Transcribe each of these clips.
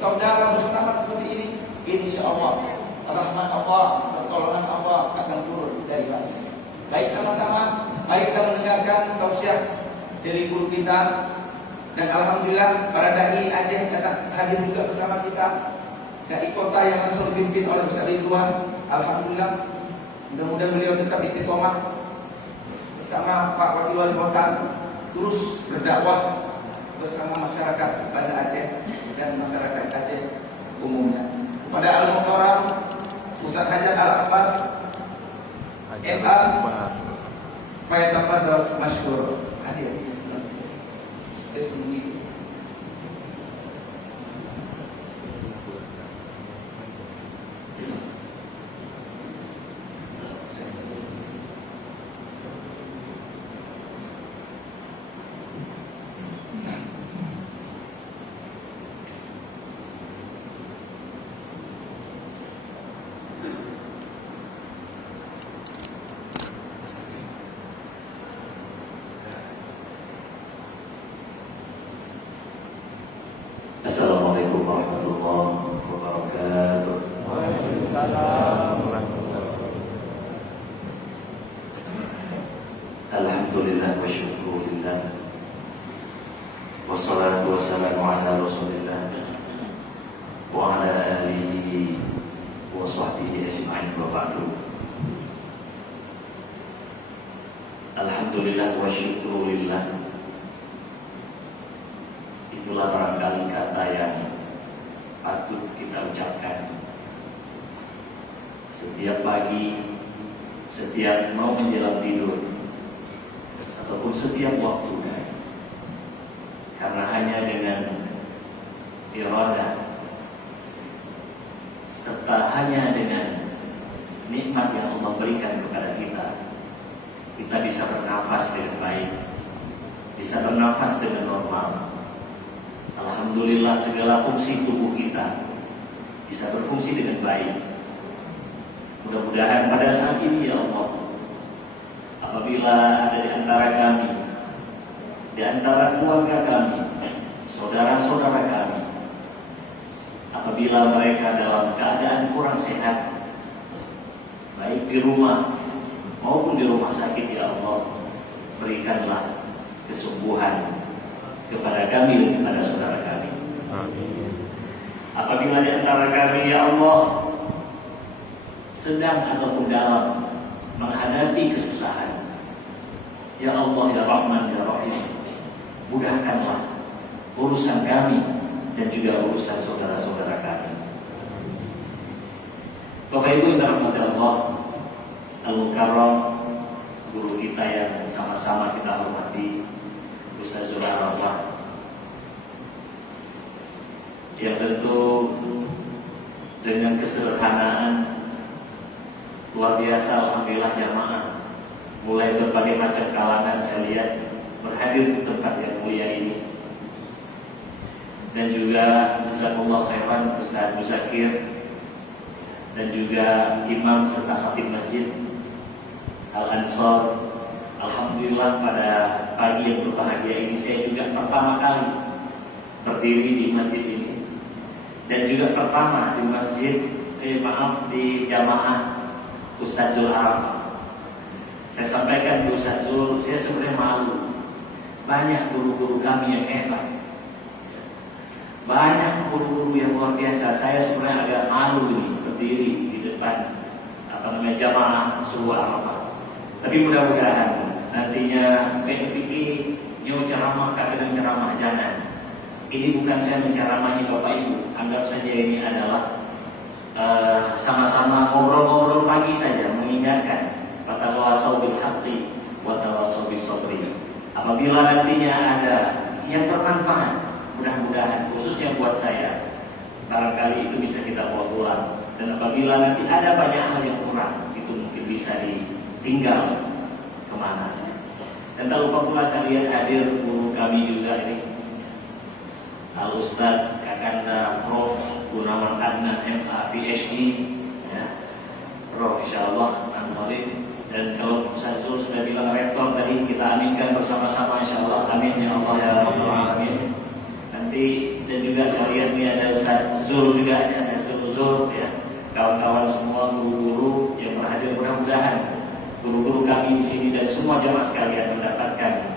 bersaudara bersama seperti ini, insya Allah rahmat Allah, pertolongan Allah akan turun dari langit. Baik, sama-sama mari kita mendengarkan tausiah dari guru kita. Dan alhamdulillah para dai Aceh datang hadir juga bersama kita. Dai kota yang langsung dipimpin oleh Ustaz Ridwan. Alhamdulillah, mudah-mudahan beliau tetap istiqomah bersama Pak Wakil Wali Kota, terus berdakwah bersama masyarakat Banda Aceh dan masyarakat Aceh umumnya. Kepada Al-Mukarram Ustaz Hajar Al-Akbar MA, falyatafadhal masykur. Hadir di sini. Sembunyi. Assalamualaikum warahmatullahi wabarakatuh. Alhamdulillah wa syukurillah, wassalatu wassalamu ala rasulillah wa ala alihi wa sahbihi ajma'in wa ba'du. Alhamdulillah wa syukurillah, itulah barangkali kata yang patut kita ucapkan setiap pagi, setiap mau menjelang tidur, ataupun setiap waktu. Karena hanya dengan iradah serta hanya dengan nikmat yang Allah berikan kepada kita, kita bisa bernafas dengan baik, bisa bernafas dengan normal. Alhamdulillah, segala fungsi tubuh kita bisa berfungsi dengan baik. Mudah-mudahan pada saat ini ya Allah, apabila ada di antara kami, di antara keluarga kami, saudara-saudara kami, apabila mereka dalam keadaan kurang sehat, baik di rumah maupun di rumah sakit, ya Allah, berikanlah kesembuhan kepada kami dan kepada saudara kami. Amin. Apabila di antara kami, ya Allah, sedang ataupun dalam menghadapi kesusahan, ya Allah, ya Rahman, ya Rahim, mudahkanlah urusan kami dan juga urusan saudara-saudara kami. Bapak Ibu yang dirahmati Allah, Al-Mukarram, guru kita yang sama-sama kita hormati, Ustazul Arafah, yang tentu dengan kesederhanaan luar biasa, alhamdulillah jamaah mulai berbagai macam kalangan saya lihat berhadir di tempat yang mulia ini. Dan juga jazakumullah khairan Ustaz Muzakir dan juga imam serta khatib masjid Al-Ansor. Alhamdulillah, pada pagi yang berbahagia ini saya juga pertama kali berdiri di masjid ini, dan juga pertama di masjid di jamaah Ustazul Arafah. Saya sampaikan ke Ustazul, saya sebenarnya malu. Banyak guru-guru kami yang hebat, banyak guru-guru yang luar biasa. Saya sebenarnya agak malu ini berdiri di depan jamaah subuh Arafah. Tapi mudah-mudahan nantinya PMPI nyu ceramah kadang ceramah jangan. Ini bukan saya menceramahi Bapak Ibu, anggap saja ini adalah sama-sama ngobrol-ngobrol pagi saja, mengingatkan watawasau bil haqqi watawasau bis sabri. Apabila nantinya ada yang bermanfaat, mudah-mudahan khususnya buat saya, barangkali itu bisa kita bawa pulang. Dan apabila nanti ada banyak hal yang kurang, itu mungkin bisa ditinggal kemana. Dan tak lupa pula saya lihat hadir guru kami juga ini, Al-Ustaz Kakanda Prof. Gunawan Adnan MA PhD, ya. Prof. Insyaallah Anwalid. Dan kalau Ustaz Zul sudah bilang rektor tadi, kita aminkan bersama-sama insyaallah. Amin ya Allah ya Rabbal Alamin. Nanti dan juga saya lihat sini ada Ustaz Zul juga, ada Zul ya, kawan-kawan semua guru-guru yang berhadir, mudah-mudahan guru-guru kami di sini dan semua jamaah sekalian mendapatkan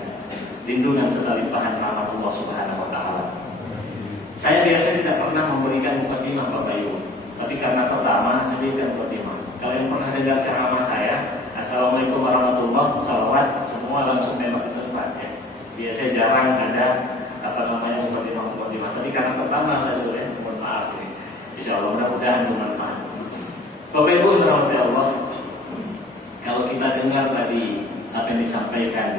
lindungan serta limpahan rahmat Allah Subhanahu wa taala. Saya biasanya tidak pernah memberikan mukadimah Bapak Ibu, tapi karena pertama saya berikan mukadimah. Kalau yang pernah dengar ceramah saya, Assalamualaikum warahmatullahi wabarakatuh, salawat, semua langsung nembak ke tempat ya. Biasanya jarang ada mukadimah, tapi karena pertama saya dulu ya, mohon maaf ini. Insyaallah mudah-mudahan bermanfaat. Bapak Ibu dirahmati Allah, kalau kita dengar tadi apa yang disampaikan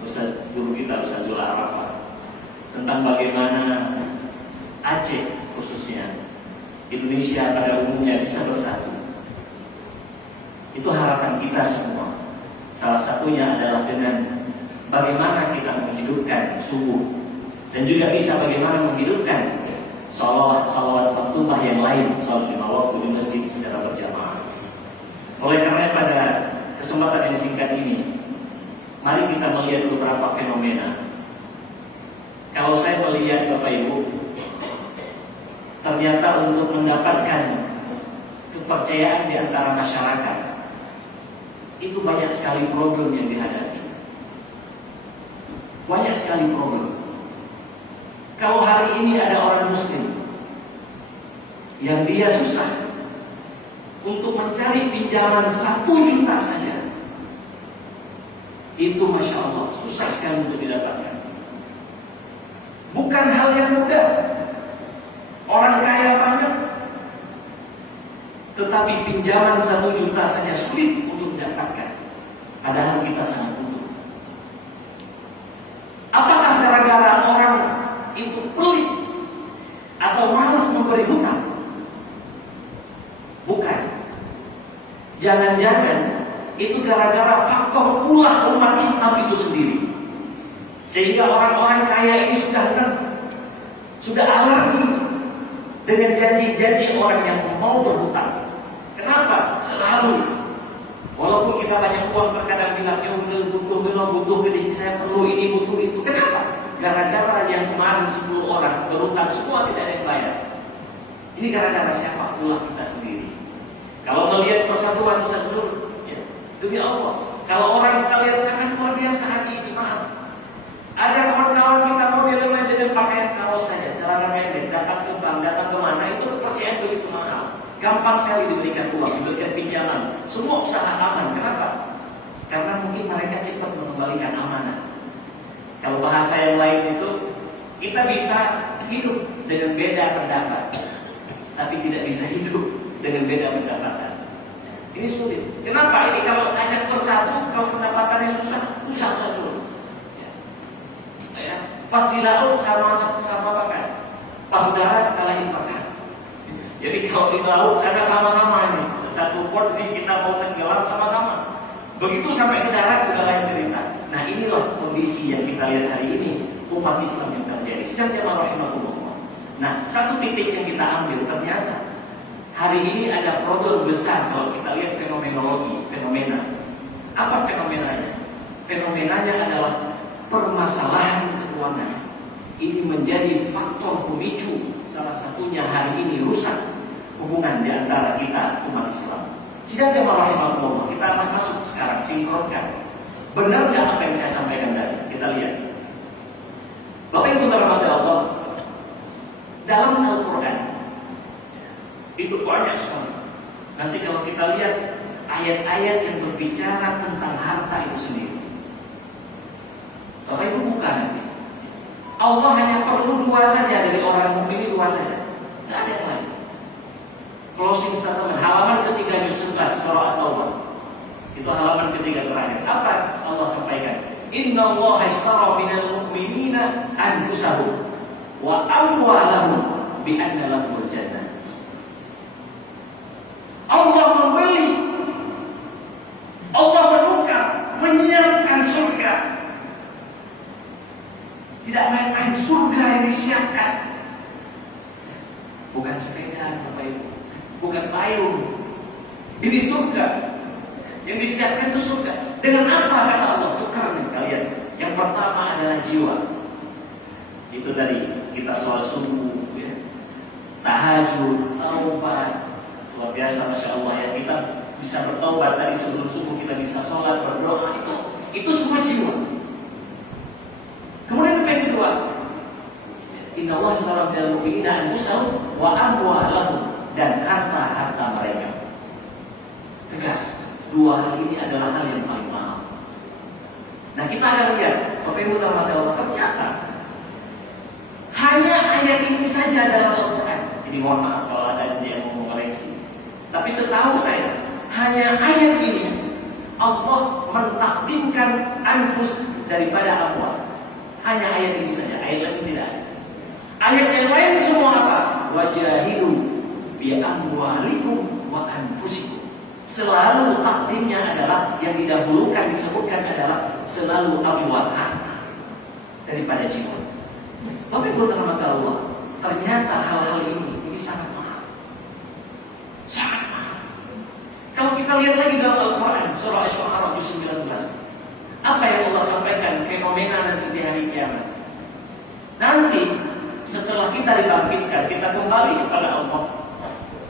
Ustaz guru kita Ustaz Zul Arafah tentang bagaimana Aceh khususnya Indonesia pada umumnya bisa bersatu, itu harapan kita semua. Salah satunya adalah dengan bagaimana kita menghidupkan subuh dan juga bisa bagaimana menghidupkan salawat maktubah yang lain, salat lima waktu di masjid secara berjamaah. Oleh karena pada kesempatan yang singkat ini, mari kita melihat beberapa fenomena. Kalau saya melihat Bapak Ibu, ternyata untuk mendapatkan kepercayaan di antara masyarakat, itu banyak sekali problem yang dihadapi. Banyak sekali problem. Kalau hari ini ada orang Muslim yang dia susah untuk mencari pinjaman 1 juta saja, itu Masya Allah susah sekali untuk didapatkan. Bukan hal yang mudah. Orang kaya banyak, tetapi pinjaman 1 juta saja sulit untuk didapatkan. Padahal kita sangat butuh. Apakah gara-gara orang itu pelit atau malas memberi hutang? Bukan. Jangan-jangan itu gara-gara faktor ulah umat Islam itu sendiri, sehingga orang-orang kaya ini sudah alergi dengan janji-janji orang yang mau berhutang. Kenapa? Selalu, walaupun kita banyak uang, terkadang bilangnya butuh, saya perlu ini, butuh itu. Kenapa? Gara-gara yang kemarin 10 orang berhutang, semua tidak ada yang bayar. Ini gara-gara siapa? Ulah kita sendiri. Kalau melihat persatuan Nusantara, ya, demi Allah, kalau orang kita lihat sangat luar biasa hari ini, maaf. Ada kawan-kawan kita mobil dengan pakaian kaos saja, celana pendek, datang ke bank, datang kemana, itu persiapan begitu mahal. Gampang sekali diberikan uang, diberikan pinjaman, semua usaha aman. Kenapa? Karena mungkin mereka cepat mengembalikan amanah. Kalau bahasa yang lain itu, kita bisa hidup dengan beda pendapat, tapi tidak bisa hidup dengan beda pendapatan. Ini sulit. Kenapa? Ini kalau ajak bersatu, kalau pendapatannya susah saja. Ya. Pas di laut sama makan, pas udara kalahin makan. Jadi kalau di laut sana sama-sama ini, satu port ini kita mau tenggelam sama-sama. Begitu sampai ke darat udah lain cerita. Nah inilah kondisi yang kita lihat hari ini, umat Islam yang terjadi. Sedang jamaah rahimahullah. Nah satu titik yang kita ambil, ternyata hari ini ada problem besar kalau kita lihat fenomena. Apa fenomenanya? Fenomenanya adalah permasalahan keuangan. Ini menjadi faktor pemicu, salah satunya hari ini rusak hubungan di antara kita umat Islam. Sidang jamaah rahimahullah, kita akan masuk sekarang sinkronkan. Benar nggak apa yang saya sampaikan tadi? Kita lihat. Bapak Ibu dirahmati Allah, dalam Al-Quran itu banyak sekali. Nanti kalau kita lihat ayat-ayat yang berbicara tentang harta itu sendiri, Bapak Ibu buka nanti. Allah hanya perlu 2 saja dari orang mukmin, 2 saja. Tidak ada yang lain. Closing statement halaman ketiga juz 11 surah At-Taubah. Itu halaman ketiga terakhir. Apa Allah sampaikan? Inna Allah ishtara minal mu'minina anfusahum wa amwalahum bi anna lahumul jannah. Allah membeli, Allah menukar, menyiapkan surga. Tidak main-main, surga yang disiapkan. Bukan sepeda, Bapak Ibu, bukan payung. Ini surga. Yang disiapkan itu surga. Dengan apa kata Allah? Tukar nih kalian. Yang pertama adalah jiwa. Itu tadi kita soal subuh, ya. tahajud, taubat. Luar biasa, Masya Allah ya. Kita bisa bertaubat tadi sebelum subuh, kita bisa sholat, berdoa, itu semua jiwa. Kemudian yang kedua, Inna Allah SWT minal mu'minina anfusahum wa amwalahum, dan harta-harta mereka. Tegas, dua hal ini adalah hal yang paling mahal. Nah, kita akan lihat Bapak Ibu Allah, ternyata hanya ayat ini saja dalam Al-Quran. Jadi mohon maaf kalau ada yang mau mengoreksi, tapi setahu saya hanya ayat ini Allah mentakdimkan anfus daripada amwal. Hanya ayat ini saja, ayat lain tidak ada. Ayat yang lain semua apa? Wajahidu bi amwalikum wa anfusikum. Selalu takdimnya adalah yang didahulukan, disebutkan adalah selalu amwal, harta daripada jiwa. Tapi berterima Allah, ternyata hal-hal ini sangat mahal. Sangat mahal. Kalau kita lihat lagi dalam Al-Quran, surah Asy-Syu'ara juz 19, apa yang Allah sampaikan fenomena nanti di hari kiamat. Nanti setelah kita dibangkitkan, kita kembali kepada Allah.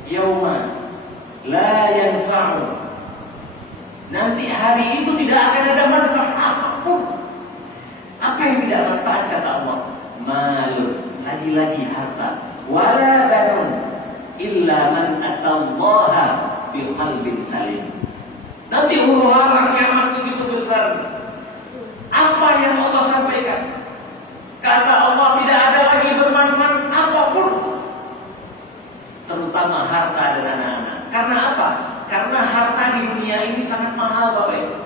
Yauma la yanfa'u. Nanti hari itu tidak akan ada manfaat apapun. Apa yang tidak manfaat kata Allah? Malun, lagi-lagi harta. Wala banun illa man atallaha biqalbin salim. Nanti huru-hara kiamat begitu besar. Apa yang Allah sampaikan? Kata Allah tidak ada lagi bermanfaat apapun, terutama harta dan anak-anak. Karena apa? Karena harta di dunia ini sangat mahal, Bapak Ibu.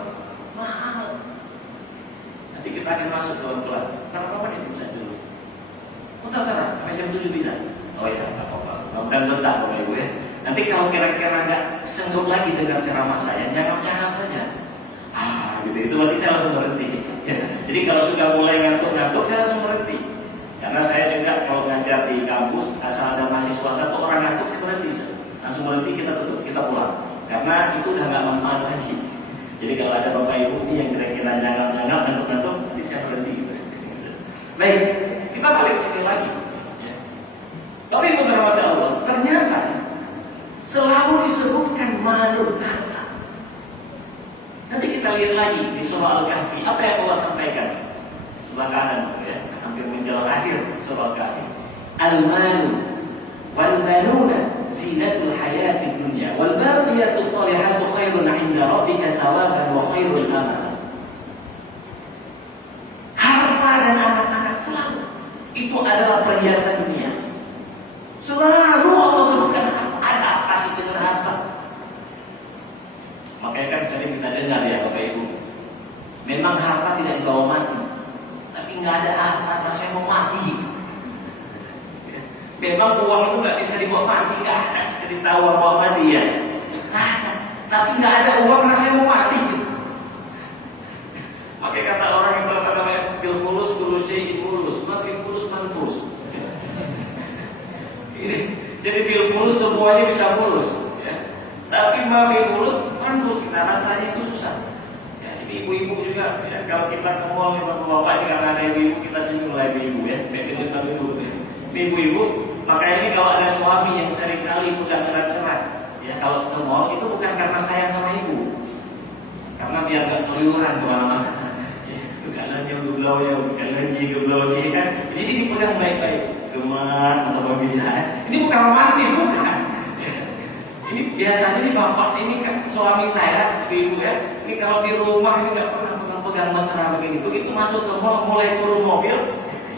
Mahal. Nanti kita akan masuk dalam kelas. Karena Bapak ini bisa dulu. Terserah, sampai jam 7 bisa. Oh ya, nggak apa-apa. Bukan bentar, Bapak Ibu ya. Nanti kalau kira-kira nggak sanggup lagi dengar ceramah saya, jangan saja. Gitu. Itu berarti saya langsung berhenti. Ya. Jadi kalau sudah mulai ngantuk-ngantuk, saya langsung berhenti. Karena saya juga kalau ngajar di kampus, asal ada mahasiswa satu orang ngantuk, saya berhenti. Langsung berhenti, kita tutup, kita pulang. Karena itu udah nggak manfaat lagi. Jadi kalau ada Bapak Ibu yang kira-kira jangan-jangan ngantuk-ngantuk, nanti saya berhenti. Baik, kita balik sini lagi. Ya. Tapi Ibu rahmat Allah, ternyata selalu disebutkan malun, harta. Nanti kita lihat lagi di surah Al-Kahfi, apa yang Allah sampaikan sebelah kanan, ya, hampir menjelang akhir surah Al-Kahfi. Al-malu wal banuna zinatul hayatid dunya wal baqiyatus shalihatu khairun 'inda rabbika thawaban wa khairul amal. Harta dan anak-anak selalu itu adalah perhiasan dunia. Selalu Allah sebutkan ada apa sih dengan harta. Makanya kan sering kita dengar ya Bapak Ibu, memang harta tidak dibawa mati, tapi nggak ada harta rasanya mau mati. Memang uang itu nggak bisa dibawa mati, nggak ada cerita uang bawa mati ya, nggak ada. Tapi nggak ada uang rasanya mau mati. Makanya kata orang yang namanya bil fulus kulusy fulus, mati fulus manfus. Jadi bil fulus semuanya bisa fulus, ya. Tapi mafi fulus manfus, kita rasanya itu susah. Ya, ini ibu-ibu juga, ya, kalau kita ke mall, bapak-bapak ini karena ada ibu-ibu, kita sini mulai ibu ya, kita dulu. Ini ibu-ibu, makanya ini kalau ada suami yang sering kali pegang erat-erat, ya kalau ke mall itu bukan karena sayang sama ibu, karena biar nggak keluyuran kemana-mana. Bukan lagi geblau ya, bukan lagi geblau kan. Jadi dipegang baik-baik, geman atau bisa. Ini bukan romantis, bukan. Ini biasanya nih bapak ini kan suami saya, ibu ya. Ini kalau di rumah ini nggak pernah pegang mesra begini. Begitu masuk ke mall, mulai turun mobil,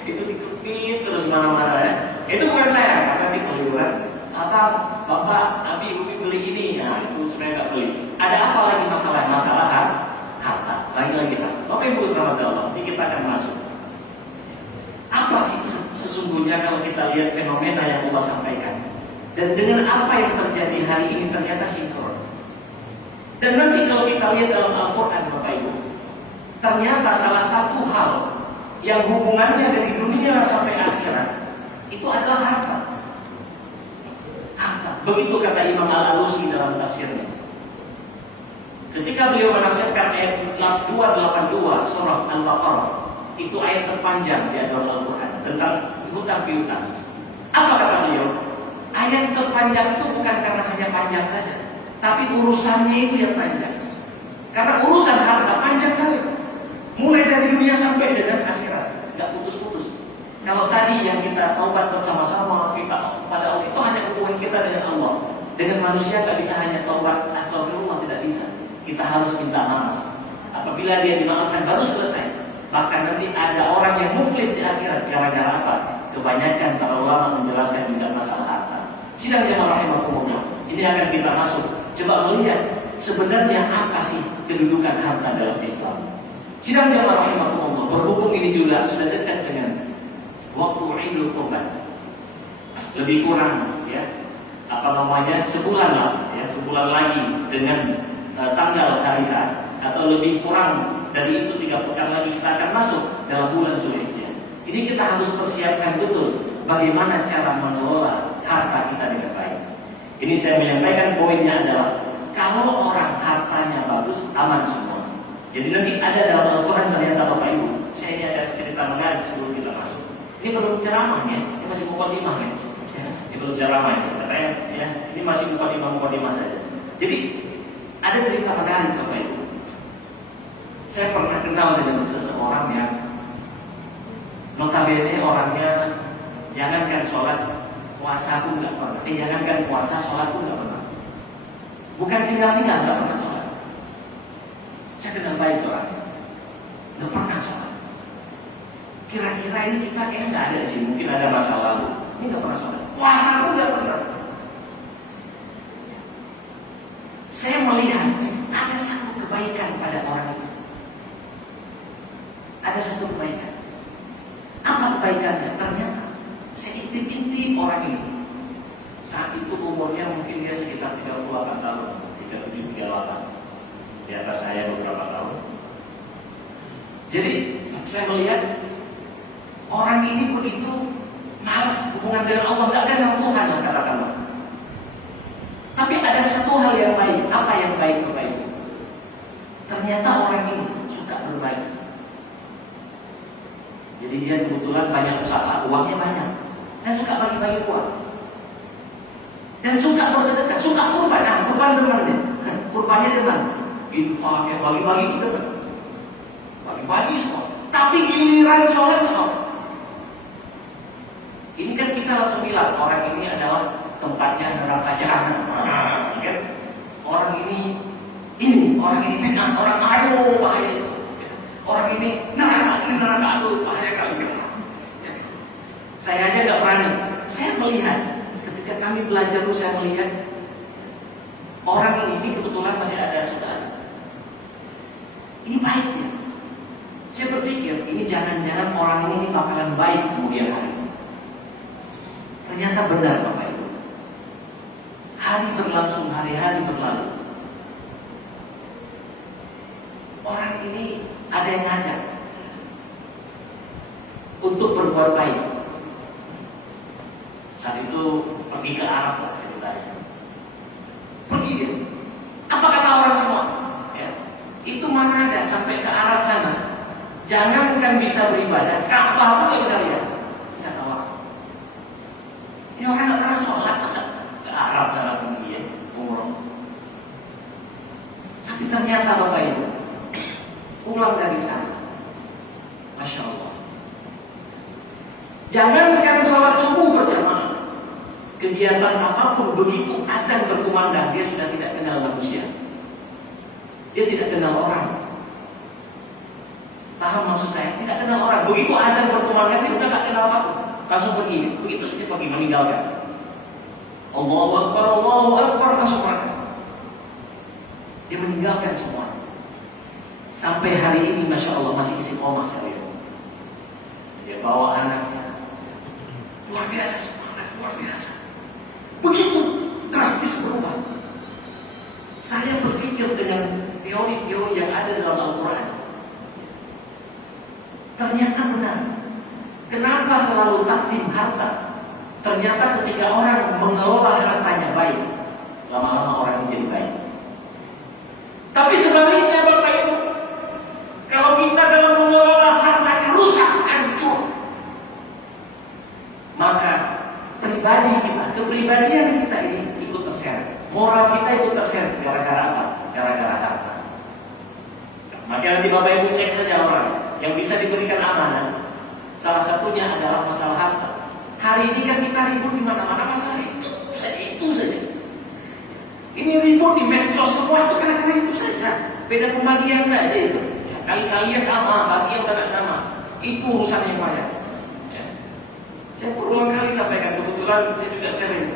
itu dikepit terus mana-mana ya. Itu bukan saya, karena di keluyuran. Apa bapak, abi, ibu beli ini, ya itu sebenarnya nggak beli. Ada apa lagi masalah harta? Lagi-lagi kita. Bapak Ibu rahmat Allah, ini kita akan masuk. Apa sih sesungguhnya kalau kita lihat fenomena yang Allah sampaikan? Dan dengan apa yang terjadi hari ini ternyata sinkron. Dan nanti kalau kita lihat dalam Al-Quran Bapak Ibu, ternyata salah satu hal yang hubungannya dari dunia sampai akhirat itu adalah harta. Harta. Begitu kata Imam Al-Alusi dalam tafsirnya. Ketika beliau menafsirkan ayat 282 surah Al-Baqarah, itu ayat terpanjang di dalam Al-Quran tentang hutang piutang. Apa kata beliau? ayat terpanjang itu bukan karena hanya panjang saja, tapi urusannya itu yang panjang. Karena urusan harta panjang kali, mulai dari dunia sampai dengan akhirat, nggak putus-putus. Kalau tadi yang kita taubat bersama-sama, kita pada Allah itu hanya hubungan kita dengan Allah. Dengan manusia nggak bisa hanya taubat astagfirullah, tidak bisa. Kita harus minta maaf. Apabila dia dimaafkan baru selesai. Bahkan nanti ada orang yang muflis di akhirat. Gara-gara apa? Kebanyakan para ulama menjelaskan juga masalah harta. Sidang jamaah rahimakumullah. Ini akan kita masuk. Coba melihat sebenarnya apa sih kedudukan harta dalam Islam. Sidang jamaah rahimakumullah. Berhubung ini juga sudah dekat dengan waktu Idul Qurban. Lebih kurang ya, sebulan lah ya, sebulan lagi dengan tanggal hari H, atau lebih kurang dari itu 3 pekan lagi kita akan masuk dalam bulan Zulhijjah. Ini kita harus persiapkan betul bagaimana cara mengelola harta kita dengan baik. Ini saya menyampaikan poinnya adalah kalau orang hartanya bagus, aman semua. Jadi nanti ada dalam Al-Quran ternyata Bapak Ibu. Saya ini ada cerita menarik sebelum kita masuk. Ini belum ceramah ya, ini masih mukadimah ya. Ini belum ceramah ya, katanya ya. Ini masih mukadimah saja. Jadi ada cerita menarik Bapak Ibu. Saya pernah kenal dengan seseorang yang notabene orangnya jangankan sholat, puasa pun nggak pernah. Jangankan puasa, sholat pun nggak pernah. Bukan tinggal-tinggal nggak pernah sholat. Saya kenal baik orangnya, nggak pernah sholat. Kira-kira ini kita kayaknya nggak ada sih, mungkin ada masa lalu. Ini nggak pernah sholat, puasa pun nggak pernah. Saya melihat ada satu kebaikan pada orang itu. Ada satu kebaikan. Apa kebaikannya? Ternyata saya intip-intip orang ini. Saat itu umurnya mungkin dia sekitar 38 tahun, 37, 38. Di atas saya beberapa tahun. Jadi saya melihat orang ini begitu malas hubungan dengan Allah, nggak kenal Tuhan lah katakanlah. Tapi ada satu hal yang baik. Apa yang baik itu? Ternyata orang ini suka berbagi. Jadi dia kebetulan banyak usaha, uangnya banyak, dan suka bagi-bagi uang, dan suka bersedekah, suka kurban. Nah, kurban temannya, kurbannya teman, infak yang bagi-bagi itu teman, bagi-bagi semua. Tapi giliran sholat oh. Ini kan kita langsung bilang orang ini adalah tempatnya neraka jahanam. Kan? Orang ini benar, orang aduh bahaya. Orang ini neraka aduh bahaya kali. Saya aja nggak berani. Saya melihat ketika kami belajar dulu, saya melihat orang ini kebetulan masih ada saudara. Ini baiknya. Saya berpikir ini jangan-jangan orang ini bakalan baik kemudian hari. Ternyata benar Bapak Ibu. Hari berlangsung, hari-hari berlalu. Orang ini ada yang ngajak untuk berbuat baik. Saat itu pergi ke Arab lah ceritanya. Pergi ya. Apa kata orang semua? Ya. Itu mana ada sampai ke Arab sana. Jangankan bisa beribadah, Ka'bah pun nggak bisa lihat. Kata orang. Ini orang nggak pernah sholat, masa ke Arab sana pergi ya, umroh. Tapi ternyata Bapak Ibu pulang dari sana, Masya Allah. Jangankan sholat subuh berjamaah, kegiatan apapun begitu azan berkumandang, dia sudah tidak kenal manusia. Dia tidak kenal orang. Paham maksud saya? Tidak kenal orang. Begitu azan berkumandang, dia sudah tidak kenal apapun. Langsung pergi. Begitu saja pergi meninggalkan. Allahu Akbar, masuk neraka. Dia meninggalkan semua. Sampai hari ini Masya Allah masih istiqomah saya. Dia bawa anaknya. Luar biasa semangat, luar biasa. Begitu drastis berubah. Saya berpikir dengan teori-teori yang ada dalam Al-Quran. Ternyata benar. Kenapa selalu takdim harta? Ternyata ketika orang mengelola hartanya baik, lama-lama orang menjadi baik. Tapi sebaliknya Bapak Ibu, kalau kita dalam mengelola hartanya rusak, hancur, maka pribadi kita, kepribadian kita ini ikut terseret. Moral kita ikut terseret gara-gara apa? Gara-gara harta. Maka nanti Bapak Ibu cek saja orang yang bisa diberikan amanah. Salah satunya adalah masalah harta. Hari ini kan kita ribut di mana-mana masalah itu saja. Ini ribut di medsos semua itu karena itu saja. Beda pembagian saja itu. Ya, kali-kalinya sama, bagian tidak sama. Itu urusan yang banyak. Ya. Saya berulang kali sampaikan, kebetulan saya juga sering.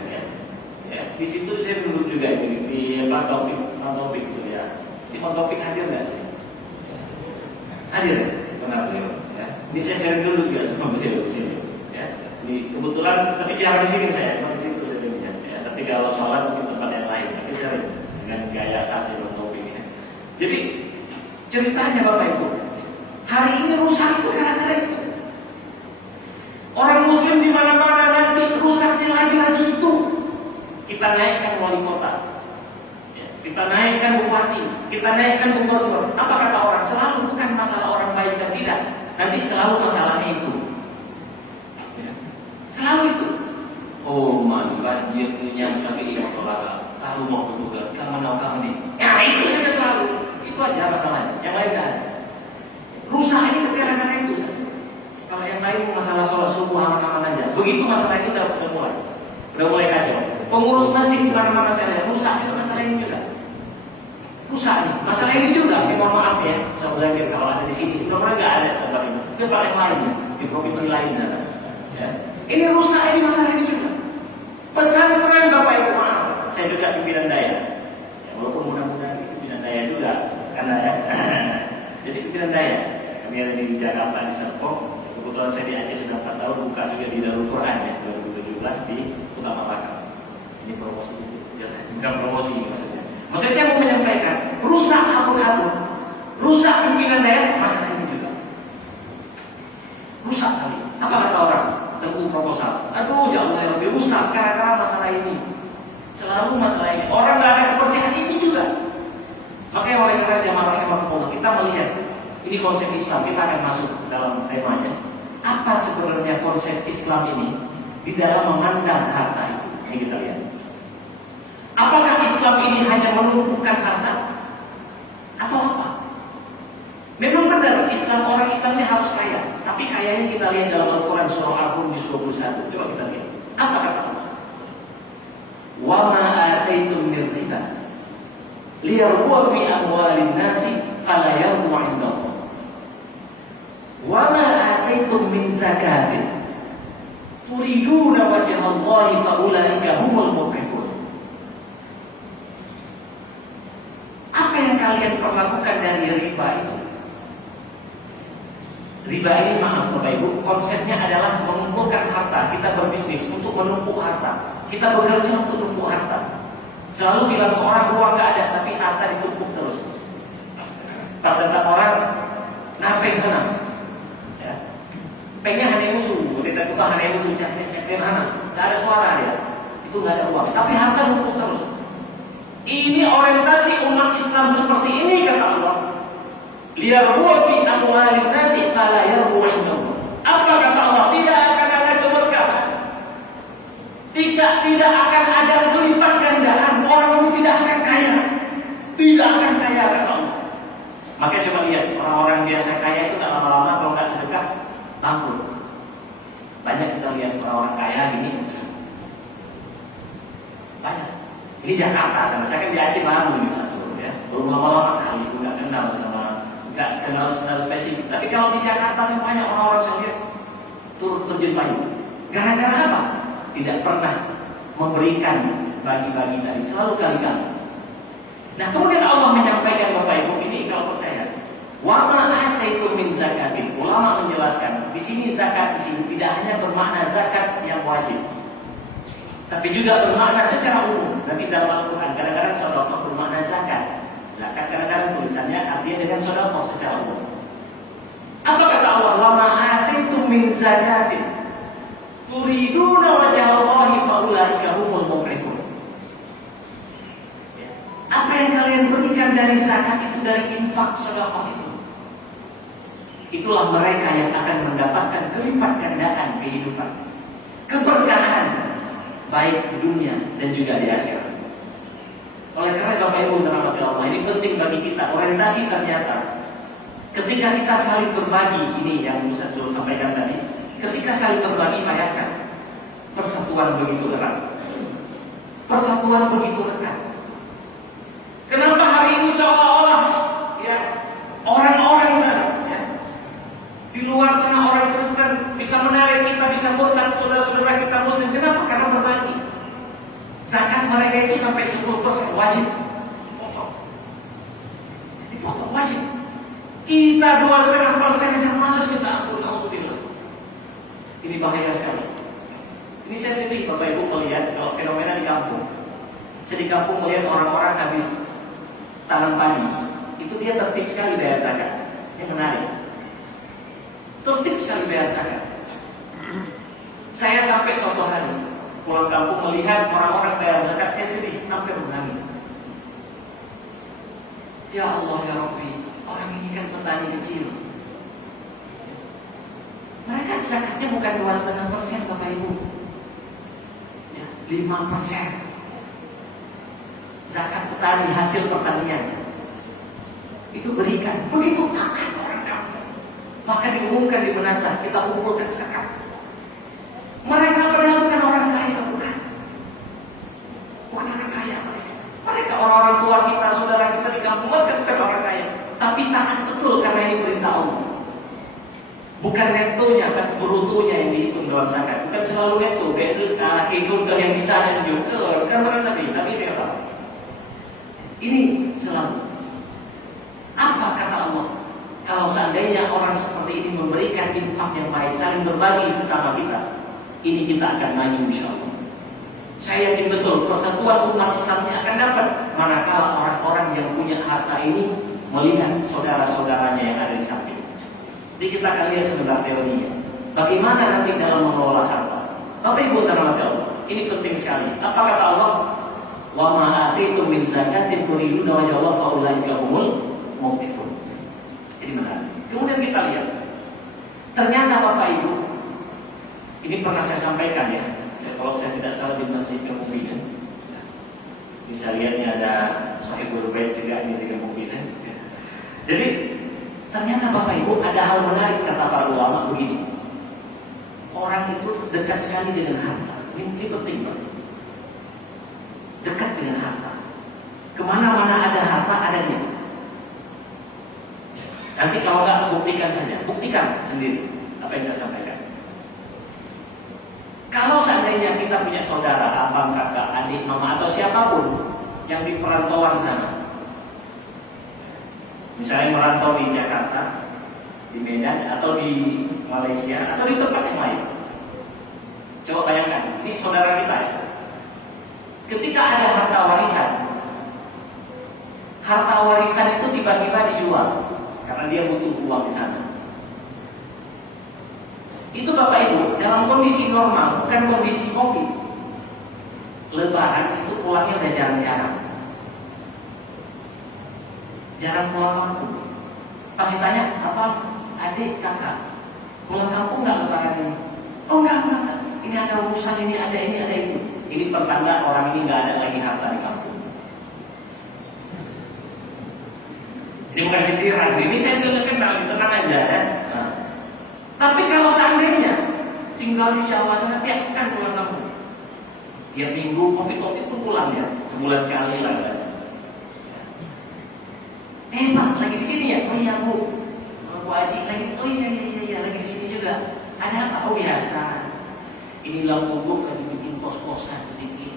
Ya, di situ saya duduk juga di Topik itu ya. Di Topik hadir nggak sih? Hadir, benar beliau. Ya. Ini saya share dulu juga sama beliau di sini. Ya. Kebetulan, tapi jangan di sini saya, di situ saya lihat. Ya. Tapi kalau sholat di tempat yang lain, tapi sering dengan gaya khas Imam Topik ini. Jadi ceritanya Bapak Ibu, hari ini rusak itu gara-gara itu. Orang Muslim di mana-mana nanti rusaknya lagi-lagi itu. Kita naikkan wali kota. Kita naikkan bupati, kita naikkan gubernur. Apa kata orang? Selalu bukan masalah orang baik dan tidak. Nanti selalu masalahnya itu. Ya. Selalu itu. Oh man, banjir punya tapi ini motor tahu mau berbuka, kamu mau kamu nih. Ya itu saja selalu. Itu aja masalahnya. Yang lain kan. Rusak ini gara-gara itu. Kalau yang lain masalah sholat subuh aman-aman aja. Begitu masalah itu udah mulai kacau. Pengurus masjid di mana-mana saya lihat rusak itu masalah ini juga. Rusak ini, masalah ini juga. Mohon maaf ya, saya belajar kalau ada di sini. Karena nggak ada tempat ini. Itu tempat yang lain di provinsi lain. Ya. Ini rusak ini masalah ini juga. Pesantren Bapak Ibu maaf, saya juga pimpinan daya. Ya, walaupun mudah-mudahan pimpinan daya juga, karena ya. Jadi pimpinan daya. Kami ada di Jakarta di Serpong. Kebetulan saya di Aceh sudah 4 tahun buka juga di Darul Quran ya 2017 di Utama Pakar. Ini promosi, bukan promosi maksudnya. Maksudnya saya mau menyampaikan rusak apapun, rusak pimpinan daerah masalah ini juga. Rusak kali. Apa kata orang? Tunggu proposal. Aduh ya Allah yang lebih rusak karena masalah ini. Selalu masalah ini. Orang nggak ada kepercayaan ini juga. Makanya oleh karena jamaah rahimahullah kita melihat ini konsep Islam, kita akan masuk dalam temanya. Apa sebenarnya konsep Islam ini di dalam memandang harta itu? Ini kita lihat. Apakah Islam ini hanya menumpukan harta? Atau apa? Memang benar orang Islam ini harus kaya. Tapi kayanya kita lihat dalam Al-Quran surah Al-Qur'an 21. Coba kita lihat. Apa kata Allah? Wa ma ataitum min riba liyarbu'a fi amwalin nasi fala yarbu 'inda Allah. Wa ma ataitum min zakatin turiduna wajha Allah fa ulaika humul mudhifun. Apa yang kalian perlakukan dari riba itu? Riba ini maaf Bapak Ibu, konsepnya adalah mengumpulkan harta. Kita berbisnis untuk menumpuk harta. Kita bekerja untuk menumpuk harta. Selalu bilang ke orang uang gak ada, tapi harta ditumpuk terus. Pas datang orang, napeng kenal. Ya. Pengnya hanya musuh, kita buka hanya musuh, cek mana? Gak ada suara dia. Itu gak ada uang, tapi harta numpuk terus. Ini orientasi umat Islam seperti ini kata Allah. Liyarbu'a fi amwalin nasi fala yarbu 'inda Allah. Apa kata Allah? Tidak akan ada keberkahan. Tidak akan ada kelipat gandaan. Orang itu tidak akan kaya. Tidak akan kaya kata Allah. Makanya coba lihat orang-orang biasa kaya itu tak lama-lama kalau nggak sedekah bangkrut. Banyak kita lihat orang-orang kaya gini. Banyak. Ini Jakarta, sama saya kan di Aceh lama ya. Belum lama-lama kali itu nggak kenal spesifik. Tapi kalau di Jakarta saya banyak orang-orang saya lihat turut terjun payung. Gara-gara apa? Tidak pernah memberikan bagi-bagi tadi, selalu kali-kali. Nah kemudian Allah menyampaikan Bapak Ibu ini kalau percaya. Wa ma ataitum min zakatin. Ulama menjelaskan di sini zakat di sini tidak hanya bermakna zakat yang wajib, tapi juga bermakna secara umum. Nanti dalam Al-Quran kadang-kadang sedekah bermakna zakat. Zakat kadang-kadang tulisannya artinya dengan sedekah secara umum. Apa kata Allah? Wa ma ataitum min zakatin turiduna wajha Allahi fa ulaika humul muflihun. Apa yang kalian berikan dari zakat itu, dari infak sedekah itu, itulah mereka yang akan mendapatkan kelipat gandaan kehidupan, keberkahan baik di dunia dan juga di akhirat. Oleh karena Bapak Ibu rahmati Allah, ini penting bagi kita. Orientasi ternyata ketika kita saling berbagi, ini yang Ustaz Zul sampaikan tadi, ketika saling berbagi, bayangkan persatuan begitu erat, persatuan begitu dekat. Kenapa hari ini seolah-olah ya orang-orang sana ya, di luar sana orang Kristen bisa menarik kita, bisa murtad saudara-saudara kita Muslim? Kenapa? Karena berbagi. Zakat mereka itu sampai 10% wajib dipotong wajib. Kita 2,5% yang malas minta ampun, alhamdulillah. Ini bahaya sekali. Ini saya sedih Bapak Ibu melihat kalau fenomena di kampung. Saya di kampung melihat orang-orang habis tanam padi, itu dia tertib sekali bayar zakat. Ini menarik. Tertib sekali bayar zakat. Saya sampai suatu hari pulang kampung melihat orang-orang bayar zakat, saya sedih sampai menangis. Ya Allah ya Rabbi, orang ini kan petani kecil. Mereka zakatnya bukan 2,5% Bapak Ibu, ya, 5%. Zakat petani hasil pertanian itu berikan. Begitu taat orang kampung, maka diumumkan di Menasah, kita kumpulkan zakat. Mereka padahal bukan orang kaya, bukan orang kaya mereka. Mereka orang-orang tua kita, saudara kita di kampung, mereka bukan orang kaya, tapi taat betul karena ini perintah Allah. Bukan netonya, kan brutonya yang dihitung dalam zakat. Bukan selalu neto, hitung ke yang bisa dan juga kan benar tapi ini apa? Ini selalu. Apa kata Allah? Kalau seandainya orang seperti ini memberikan infak yang baik, saling berbagi sesama kita, ini kita akan maju insya Allah. Saya yakin betul persatuan umat Islamnya akan dapat manakala orang-orang yang punya harta ini melihat saudara-saudaranya yang ada di samping. Jadi kita akan lihat sebentar teorinya. Bagaimana nanti dalam mengelola harta. Bapak Ibu rahmati Allah, ini penting sekali. Apa kata Allah? Wa ma atitum min zakatin turiduna wajha Allah fa ulaika humul muflihun. Ini menarik. Kemudian kita lihat. Ternyata Bapak Ibu, ini pernah saya sampaikan ya. Kalau saya tidak salah di Masjid Kemubinan, bisa lihatnya ada Sahibul Bait juga ini di Kemubinan. Jadi ternyata Bapak Ibu ada hal menarik kata para ulama begini. Orang itu dekat sekali dengan harta. Ini penting Pak. Dekat dengan harta. Kemana-mana ada harta ada dia. Nanti kalau nggak buktikan saja, buktikan sendiri apa yang saya sampaikan. Kalau seandainya kita punya saudara, abang, kakak, adik, mama atau siapapun yang di perantauan sana, misalnya merantau di Jakarta, di Medan, atau di Malaysia, atau di tempat yang lain. Coba bayangkan, ini saudara kita ya. Ketika ada harta warisan itu tiba-tiba dijual karena dia butuh uang di sana. Itu Bapak Ibu dalam kondisi normal, bukan kondisi COVID. Lebaran itu pulangnya udah jarang-jarang. Jarang pulang kampung. Pas ditanya, apa adik, kakak, pulang kampung nggak lebaran ini? Oh enggak. Ini ada urusan, ini ada itu. Ini pertanda orang ini nggak ada lagi harta di kampung. Ini bukan sindiran, ini saya kenal, tenang aja ya. Nah. Tapi kalau seandainya tinggal di Jawa sana, tiap kan pulang kampung. Tiap minggu kopi-kopi itu pulang ya, sebulan sekali lah. Pak, lagi di sini ya? Oh iya Bu, Bu Haji lagi. Oh iya, lagi di sini juga. Ada apa? Oh biasa. Ini Lampung lagi bikin kos-kosan sedikit.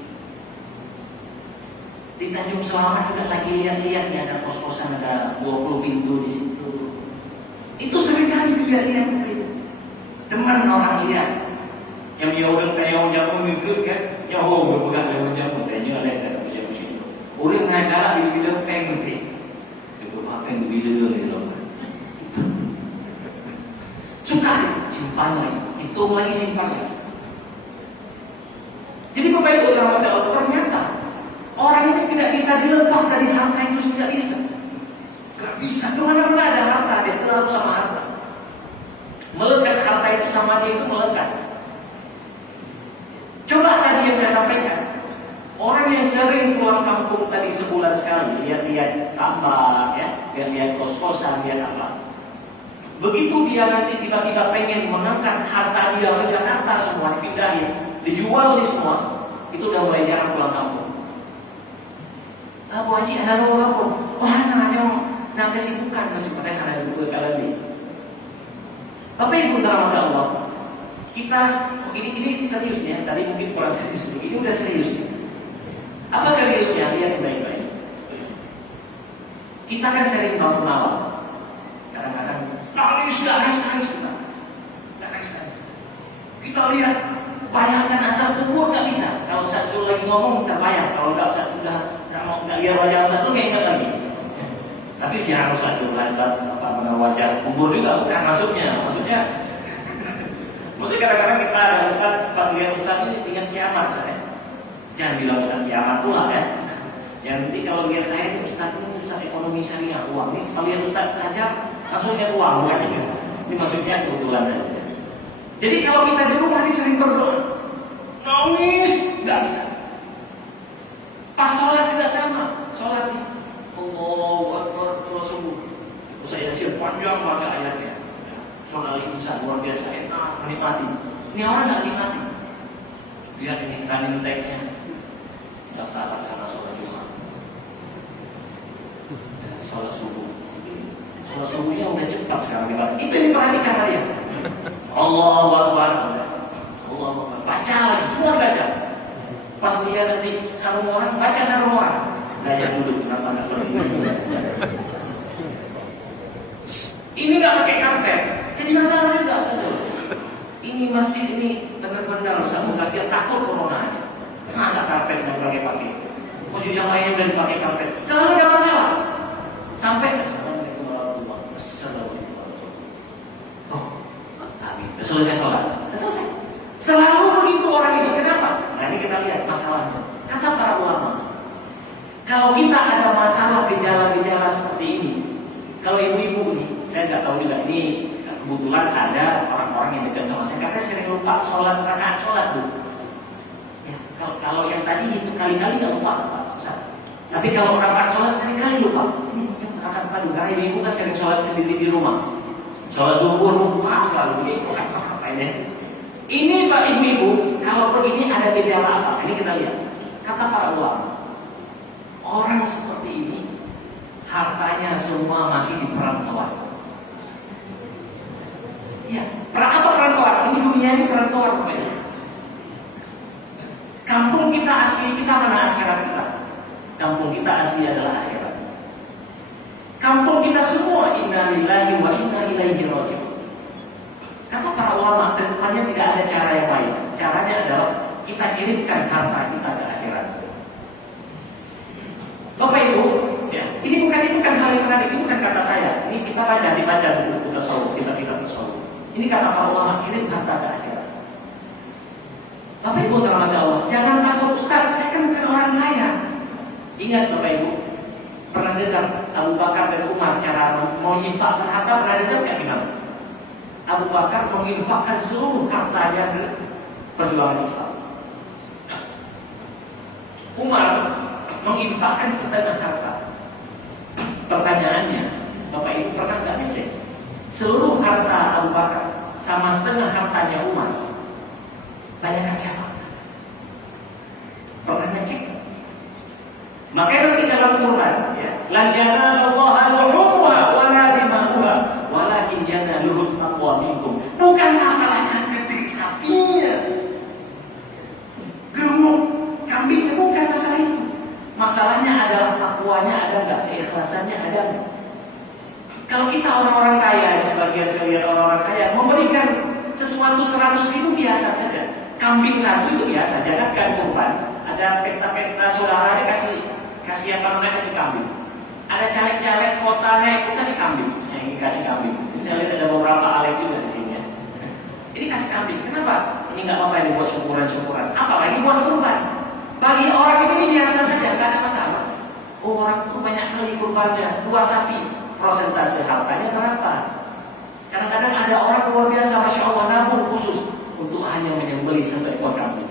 Di Tanjung Selamat juga lagi lihat-lihat ya, ada kos-kosan, ada 20 pintu di situ. Itu seringkali dilihat-lihat. Demen orang lihat. Yang dia kayak jamu mikir kan, ya bukan yang jamu, tanya ada yang bisa sini. Orang ngadalah di bilang pengen deh. Itu apa yang dibilang di dalam. Suka simpan lagi, hitung lagi simpan lagi. Jadi Bapak Ibu ternyata orang ini tidak bisa dilepas dari harta itu, tidak bisa. Gak bisa, kemana-mana ada harta, dia selalu sama harta. Melekat harta itu sama dia itu melekat. Coba tadi tadi yang saya sampaikan. Orang yang sering pulang kampung tadi sebulan sekali, lihat-lihat tambak, ya, lihat-lihat kos-kosan, lihat apa. Begitu dia nanti tiba-tiba pengen mengangkat harta dia ke Jakarta, semua dipindahin, dijual di semua, itu udah mulai jarang pulang kampung. Bu Haji, ada orang kampung, wah namanya nak kesibukan macam mana yang ada dua kali. Bapak Ibu terhormat Allah, kita ini serius ya, tadi mungkin kurang serius, ini udah serius. Apa seriusnya? Lihat baik-baik. Kita kan sering bangun malam, kadang-kadang nangis kita. Kita lihat bayangkan asal kubur nggak bisa. Kalau satu lagi ngomong terbayang, kalau nggak usah nggak lihat wajah satu nggak ingat lagi. Tapi jangan usah curhat wajah kubur juga bukan maksudnya. Maksudnya kadang-kadang kita ada ustaz pas lihat ustaz ini ingat kiamat saya. Jangan bilang ustaz kiamat pula ya. Yang penting kalau lihat saya itu ustaz ekonomi syariah uang. Ini kalau lihat ustaz ajar langsung lihat uang bukan ini. Ini maksudnya kebetulan saja. Jadi kalau kita di rumah ini sering berdoa, nangis nggak bisa. Pas sholat tidak sama, sholat ini Allahu Akbar, sholat subuh. Saya siap panjang baca ayatnya. Sholat insan luar biasa enak, menikmati. Ini orang nggak nikmati. Lihat ini running text-nya. Daftar laksana sholat Jumat, sholat subuh. Sholat subuhnya udah cepat sekarang dibaca. Itu yang diperhatikan kalian. Allahu Akbar, Allahu Akbar. Baca lagi, semua dibaca. Pas dia nanti sarung orang, baca sarung orang. Gaya duduk, kenapa nggak pergi? Ini nggak pakai karpet, jadi masalah juga. Ini masjid ini benar-benar saya takut corona. Masa karpet nggak pakai? Posisi yang lainnya udah dipakai karpet, selalu ada masalah. Sampai selesai sholat, selesai. Selalu begitu orang itu. Kenapa? Nah ini kita lihat masalahnya. Kata para ulama, kalau kita ada masalah gejala-gejala seperti ini, kalau ibu-ibu nih, saya nggak tahu juga ini kebetulan ada orang-orang yang dekat sama saya, karena sering lupa sholat rakaat sholat bu. Ya, kalau yang tadi itu kali-kali nggak lupa, Pak. Tapi kalau rakaat sholat sering kali lupa. Ini rakaat padu karena ibu kan sering sholat sendiri di rumah. Sholat subuh lupa selalu dia apa ini? Ini Pak ibu-ibu, kalau begini ada gejala apa? Ini kita lihat. Kata para ulama, orang seperti ini hartanya semua masih di perantauan. Ya, apa perantauan? Ini dunia ini perantauan Pak. Kampung kita asli kita mana akhirat kita? Kampung kita asli adalah akhirat. Kampung kita semua inna lillahi wa inna ilaihi raji'un. Kata para ulama, ke depannya tidak ada cara yang lain. Caranya adalah kita kirimkan harta kita ke akhirat. Bapak Ibu, ya, ini bukan hal yang menarik, ini bukan kata saya. Ini kita dibaca di buku tasawuf, kita tasawuf. Ini kata para ulama, kirim harta ke akhirat. Bapak Ibu terhormat Allah, jangan takut Ustaz, saya kan bukan orang kaya. Ingat Bapak Ibu, pernah dengar Abu Bakar dan Umar cara menginfakkan harta, pernah dengar nggak gimana? Abu Bakar menginfakkan seluruh hartanya ke perjuangan Islam. Umar menginfakkan setengah harta. Pertanyaannya, Bapak Ibu pernah nggak ngecek seluruh harta Abu Bakar sama setengah hartanya Umar? Bayangkan siapa? Pernah ngecek? Makanya nanti dalam Quran, lan yanalallaha luhumuha wala dima'uha walakin yanaluhu taqwa minkum. Bukan masalahnya ketik sapinya, gemuk kambingnya, bukan masalah itu. Masalahnya adalah takwanya ada nggak, keikhlasannya ada nggak. Kalau kita orang-orang kaya, sebagian orang-orang kaya memberikan sesuatu 100.000 biasa saja. Kambing satu itu biasa, jangankan kurban. Ada pesta-pesta saudaranya kasih apa namanya, kasih kambing. Ada caleg-caleg kotanya itu kasih kambing. Nah, ini kasih kambing. Saya lihat ada beberapa alek juga di sini ya. Ini kasih kambing. Kenapa? Ini nggak apa-apa, ini buat syukuran-syukuran. Apalagi buat kurban. Bagi orang ini biasa saja, nggak ada masalah. Oh, orang itu banyak kali kurbannya, 2 sapi. Prosentase hartanya berapa? Kadang-kadang ada orang luar biasa, Masya Allah, nabung khusus untuk hanya menyembelih 1 ekor kambing.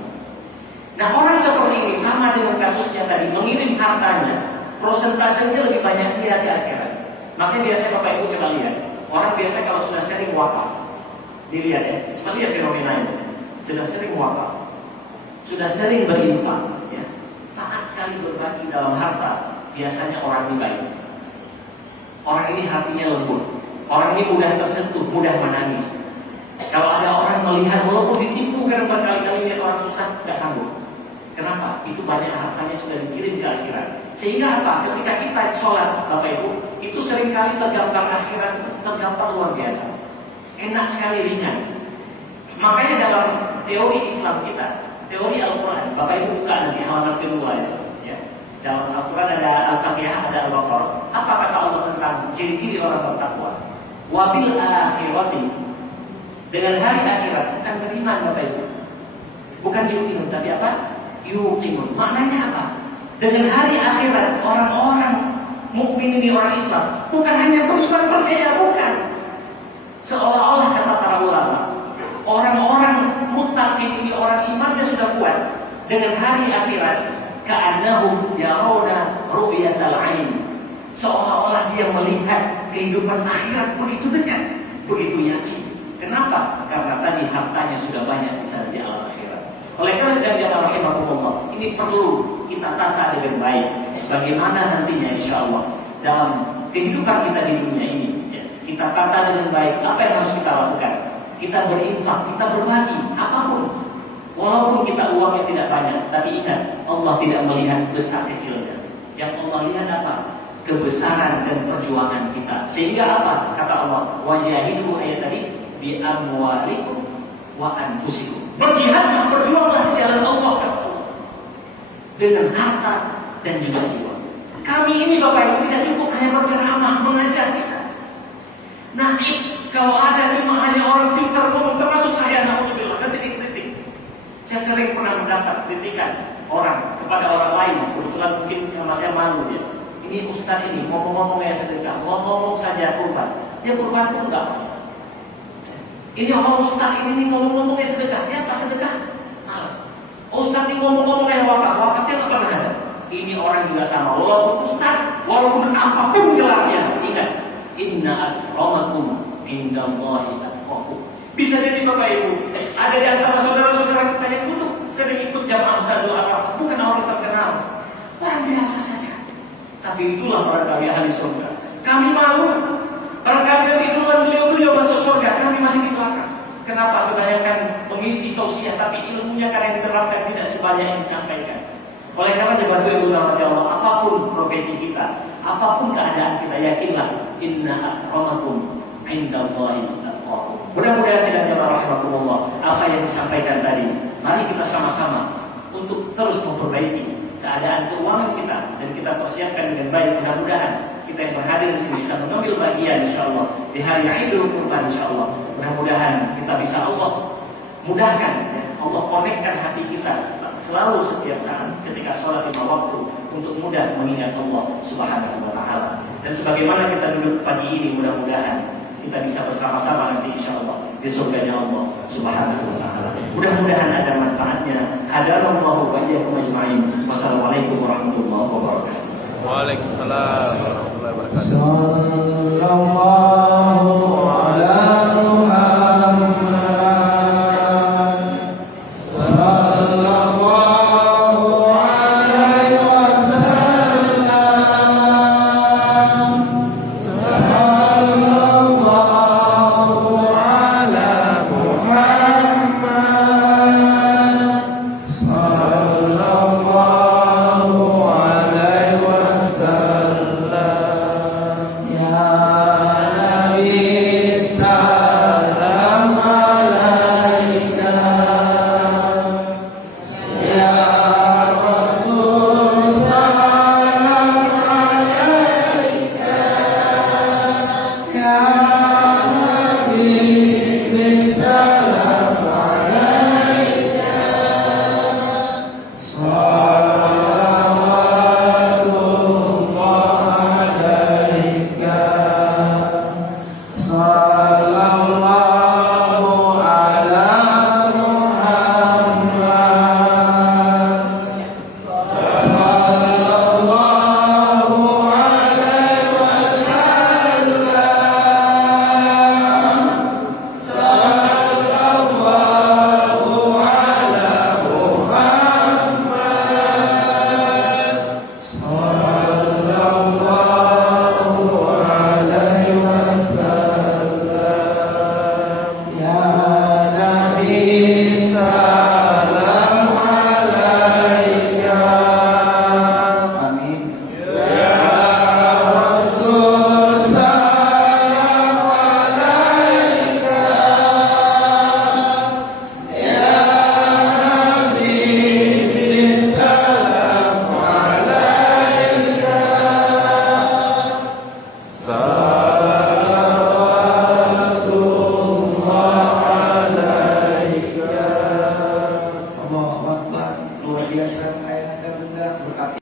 Nah, orang seperti ini sama dengan kasusnya tadi, mengirim hartanya, prosentasenya lebih banyak dia di akhirat. Makanya biasanya Bapak Ibu coba lihat, orang biasa kalau sudah sering wakaf, dilihat ya, coba lihat fenomena ini, sudah sering wakaf, sudah sering berinfak, ya, taat sekali berbagi dalam harta, biasanya orang ini baik. Orang ini hatinya lembut, orang ini mudah tersentuh, mudah menangis. Kalau ada orang melihat, walaupun ditipu karena berkali-kali lihat orang susah, tidak sanggup. Kenapa? Itu banyak hartanya sudah dikirim ke akhirat. Sehingga apa? Ketika kita sholat, Bapak Ibu, itu seringkali tergambar akhirat, tergambar luar biasa. Enak sekali, ringan. Makanya dalam teori Islam kita, teori Al-Quran, Bapak Ibu buka nanti halaman kedua ya. Dalam Al-Quran ada Al-Fatihah, ada Al-Baqarah. Apa kata Allah tentang ciri-ciri orang bertakwa? Wabil akhirati, dengan hari akhirat, bukan beriman Bapak Ibu, bukan yuqinun, tapi apa? Yuqinun. Maknanya apa? Dengan hari akhirat, orang-orang mukmin ini, orang Islam, bukan hanya beriman percaya, bukan. Seolah-olah kata para ulama, orang-orang muttaqin ini, orang imannya sudah kuat, dengan hari akhirat, ka'annahum yarawna ru'yatal 'ain. Seolah-olah dia melihat kehidupan akhirat begitu dekat, begitu yakin. Kenapa? Karena tadi hartanya sudah banyak di sana di alam akhirat. Oleh karena sekalian jemaah rahimakumullah, ini perlu kita tata dengan baik. Bagaimana nantinya insya Allah dalam kehidupan kita di dunia ini, ya, kita tata dengan baik. Apa yang harus kita lakukan? Kita berinfak, kita berbagi, apapun. Walaupun kita uangnya tidak banyak, tapi ingat, Allah tidak melihat besar kecilnya. Yang Allah lihat apa? Kebesaran dan perjuangan kita. Sehingga apa? Kata Allah, wajahidu ayat tadi, bi amwalikum wa anfusikum. Berjihadlah, berjuanglah di jalan Allah, kata Allah, dengan harta dan juga jiwa. Kami ini Bapak Ibu tidak cukup hanya berceramah, mengajar kita. Naib, kalau ada cuma hanya orang pintar ngomong, termasuk saya, naudzubillah, nanti dikritik. Saya sering pernah mendapat kritikan orang kepada orang lain, kebetulan mungkin sama saya malu ya. Ini ustaz ini ngomong-ngomong ya sedekah, ngomong-ngomong saja kurban. Dia kurban pun enggak mau. Ini orang ustaz ini ngomong-ngomong ya sedekah, dia apa sedekah? Males. Ustaz ini ngomong-ngomong ya wakaf, wakafnya enggak pernah ada. Ini orang juga sama, walaupun ustaz, walaupun apapun gelarnya, ingat, inna akramakum indallahi atqakum. Bisa jadi Bapak Ibu, ada di antara saudara-saudara kita yang duduk sering ikut jamaah Ustadzul Akram, bukan orang terkenal, orang biasa saja. Tapi itulah barangkali ahli surga. Kami malu, barangkali idola beliau-beliau masuk surga, kami masih di belakang. Kenapa? Kebanyakan mengisi tausiah, tapi ilmunya kadang diterapkan tidak sebanyak yang disampaikan. Oleh karena Bapak Ibu Allah, apapun profesi kita, apapun keadaan kita, yakinlah inna akramakum indallahi atqakum. Mudah-mudahan sidang jamaah rahimakumullah, apa yang disampaikan tadi, mari kita sama-sama untuk terus memperbaiki keadaan keuangan kita dan kita persiapkan dengan baik. Mudah-mudahan kita yang berhadir di sini bisa mengambil bagian insyaallah di hari Idul Kurban insyaallah. Mudah-mudahan kita bisa Allah mudahkan, ya, Allah konekkan hati kita selalu setiap saat ketika sholat 5 waktu untuk mudah mengingat Allah Subhanahu wa taala. Dan sebagaimana kita duduk pagi ini, mudah-mudahan kita bisa bersama-sama nanti insyaallah di surganya Allah Subhanahu wa taala. Mudah-mudahan ada manfaatnya. Hadanallahu wa iyyakum ajma'in. Wassalamualaikum warahmatullahi wabarakatuh. Waalaikumsalam warahmatullahi wabarakatuh. Sallallahu ala Muhammad. Sallallahu alaihi wasallam. Sallallahu ala Muhammad. Sallallahu